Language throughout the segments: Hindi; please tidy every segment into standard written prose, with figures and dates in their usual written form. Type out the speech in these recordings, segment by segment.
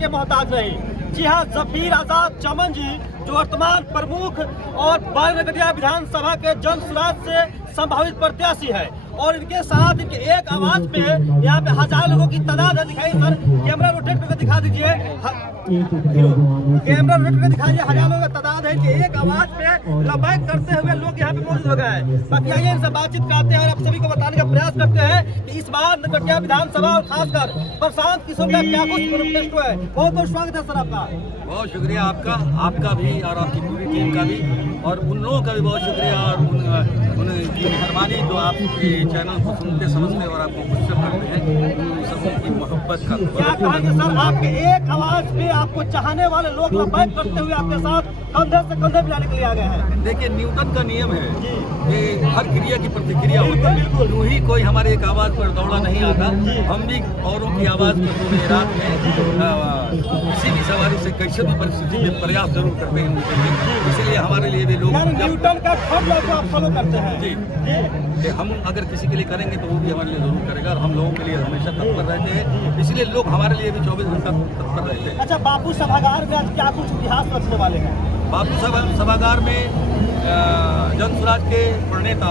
के मोहताज नहीं। जी हाँ, जफीर आजाद चमन जी जो वर्तमान प्रमुख और बारागढ़िया विधानसभा के जन सुराज से संभावित प्रत्याशी है और इनके साथ इनके एक आवाज पे यहाँ पे हजारों लोगों की तादाद है। दिखाई सर, कैमरा रोटेट करके दिखा दीजिए, कैमरा रोटेट करके दिखाइए। हजारों लोगों का तादाद है कि एक आवाज पे लबैक करते हुए लोग यहाँ पे मौजूद हो गए हैं। बाकी आइए इनसे बातचीत करते हैं और आप सभी को बताने का प्रयास करते हैं कि इस बार नरकटिया विधानसभा और खासकर प्रशांत किशोर का क्या कुछ प्रोटेस्ट हुआ है। बहुत बहुत स्वागत है सर आपका। बहुत शुक्रिया आपका भी और आपकी पूरी टीम का भी, और उन लोगों का भी बहुत शुक्रिया और उनकी मेहरबानी जो आपके चैनल को सुनते समझते और आपको क्वेश्चन करते हैं, उन सबों की मोहब्बत का। क्या कहेंगे सर, आपके एक आवाज पे आपको चाहने वाले लोग लबैक करते हुए आपके साथ कंधे से कंधे मिलाने के लिए आ गए हैं। देखिए, न्यूटन का नियम है कि हर क्रिया की प्रतिक्रिया होती है। यूं ही कोई हमारे एक आवाज पर दौड़ा नहीं आता। हम भी औरों की आवाज पर पूरे रात में किसी भी सवारी से कैसे भी परिस्थिति में प्रयास जरूर करते हैं उनके लिए। इसलिए हमारे लिए भी लोग न्यूटन का फॉर्मूला को आप फॉलो करते हैं। जी, हम अगर किसी के लिए करेंगे तो वो भी हमारे लिए जरूर करेगा और हम लोगों के लिए हमेशा तत्पर रहते हैं। इसलिए लोग हमारे लिए भी 24 घंटा तत्पर रहते हैं। अच्छा, बापू सभागार में आज क्या कुछ इतिहास रचने वाले हैं? बापू सभागार में जन सुराज के प्रणेता,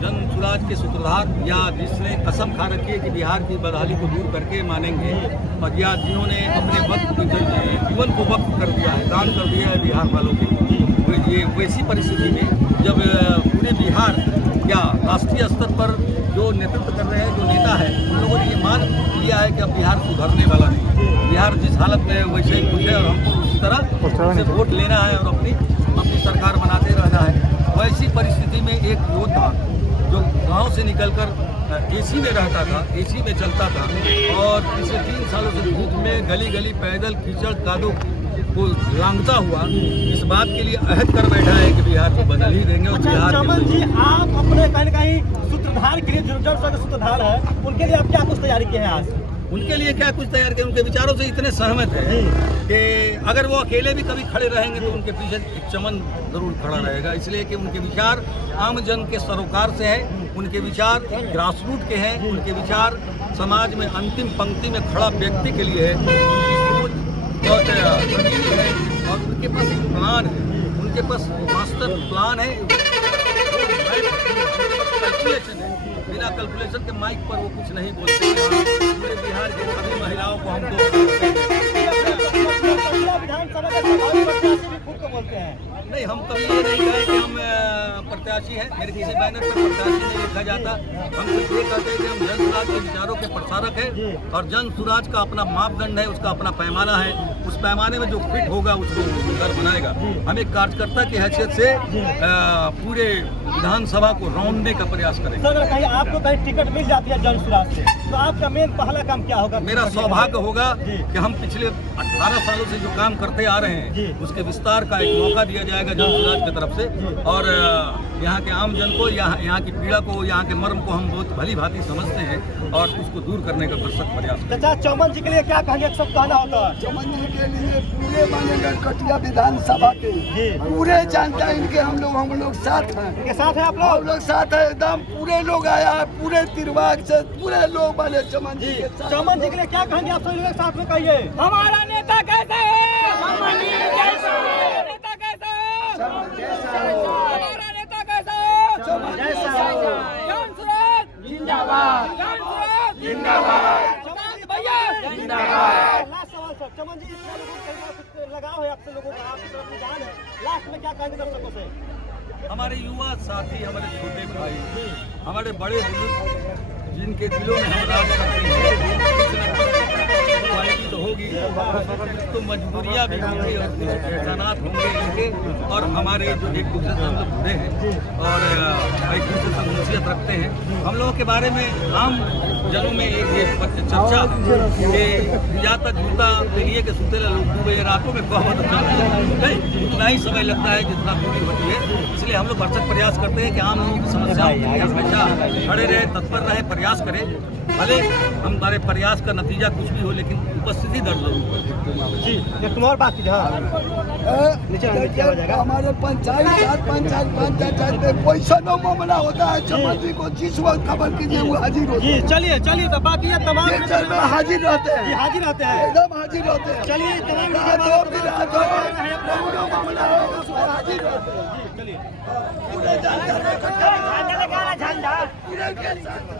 जन सुराज के सूत्रधार, या जिसने कसम खा रखी है कि बिहार की बदहाली को दूर करके मानेंगे, और या जिन्होंने अपने जीवन को वक्त कर दिया है, दान कर दिया है बिहार वालों के लिए, ये वैसी परिस्थिति में जब पूरे बिहार या राष्ट्रीय स्तर पर जो नेतृत्व कर रहे हैं, जो नेता है, उन लोगों ने ये मान लिया है कि अब बिहार सुधरने वाला नहीं है। बिहार जिस हालत में है वैसे ही खुश है और हमको उसी तरह उनसे वोट लेना है और अपनी सरकार बनाते रहना है। वैसी परिस्थिति में एक योद्धा जो गांव से निकलकर एसी में रहता था, एसी में चलता था और पिछले 3 सालों से धूप में गली गली पैदल कीचड़ कादो को लांघता हुआ इस बात के लिए अहद कर बैठा है कि बिहार को बदल ही देंगे। और बिहार चमन जी, आप अपने कहीं कहीं सूत्रधार के लिए जो सूत्रधार है उनके लिए आप क्या कुछ तैयारी की है आज? उनके लिए क्या कुछ तैयार किया? उनके विचारों से इतने सहमत है कि अगर वो अकेले भी कभी खड़े रहेंगे तो उनके पीछे एक चमन जरूर खड़ा रहेगा। इसलिए कि उनके विचार आम जन के सरोकार से है, उनके विचार ग्रास रूट के हैं, उनके विचार समाज में अंतिम पंक्ति में खड़ा व्यक्ति के लिए है, और उनके पास एक प्लान है, उनके पास मास्टर प्लान है, कैलकुलेशन है। बिना कैलकुलेशन के माइक पर वो कुछ नहीं बोलते हैं। पूरे बिहार की सभी महिलाओं को हम बोलते हैं। नहीं, हम कभी ये नहीं कहे कि हम प्रत्याशी हैं। मेरे किसी बैनर पर प्रत्याशी नहीं लिखा जाता। हम सिर्फ ये कहते हैं कि हम जन सुराज के विचारों के प्रसारक हैं और जन सुराज का अपना मापदंड है, उसका अपना पैमाना है। उस पैमाने में जो फिट होगा उसको सरकार बनाएगा। हम एक कार्यकर्ता की हैसियत से पूरे विधानसभा को रौंदने का प्रयास करेंगे। सर, कहीं आपको कहीं टिकट मिल जाती है जन सुराज से तो आपका मेन पहला काम क्या होगा? मेरा सौभाग्य होगा कि हम पिछले 18 सालों से जो काम करते आ रहे हैं उसके विस्तार का एक मौका दिया जाएगा जन सुराज की तरफ से, और यहाँ के आम जन को, यहाँ की पीड़ा को, यहाँ के मर्म को हम बहुत भली भांति समझते हैं और उसको दूर करने का भरसक प्रयास। चाचा, चमन जी के लिए क्या कहेंगे? सब कहना होता है चमन जी के लिए पूरे नरकटिया विधानसभा के पूरे जानते हैं इनके हम लोग साथ हैं। साथ है आप लोग साथ है, एकदम पूरे लोग आया है, पूरे तिरवाग से पूरे लोग बने चमन जी के साथ। चमन जी के लिए क्या कहेंगे आप सभी लोग साथ में? कहिए, हमारा नेता कैसा है? नेता कैसा है? हमारा नेता कैसा है? जन सुराज जिंदाबाद, जन सुराज जिंदाबाद, भैया जिंदाबाद। लास्ट सवाल सर, चमन जी, लगाव है आपसे लोगों का, आपकी तरफ निशान है, लास्ट में क्या कहेंगे दर्शकों से? हमारे युवा साथी, हमारे छोटे भाई, हमारे बड़े बुजुर्ग जिनके दिलों में हम राज करते हैं, क्वालिटी तो होगी तो मजबूरियाँ भी होंगी और कुछ एहसानात होंगे इनके, और हमारे जो एक दूसरे से हम लोग जुड़े हैं और एक दूसरे से मुंसियत रखते हैं। हम लोगों के बारे में आम जनों में एक चर्चा कि जाता जूता लिए के सुतेला लोग डूबे रातों में बहुत नहीं, उतना ही समय लगता है जितना पूरी होती है। इसलिए हम लोग भरसक प्रयास करते हैं कि आम लोगों की समस्याओं के लिए हमेशा खड़े रहे, तत्पर रहे, प्रयास करें। भले हमारे प्रयास का नतीजा कुछ भी हो लेकिन उपस्थिति दर्ज जी एक तुम और बात कीजिए। हाँ नीचे क्या हो जाएगा? हमारे पंचायत में पैसा न मामला होता है, चमन जी को जिस वक्त खबर कीजिए वो हाजिर होते जी हैं। चलिए चलिए तो बाकी ये तमाम टीचर में हाजिर रहते जी हैं, हाजिर रहते हैं। एकदम हाजिर रहते हैं। चलिए तमाम रात हो बिरात हो, कोनो मामला हो उसमें हाजिर रहते हैं। चलिए पूरे जानकारी को पूरे के साथ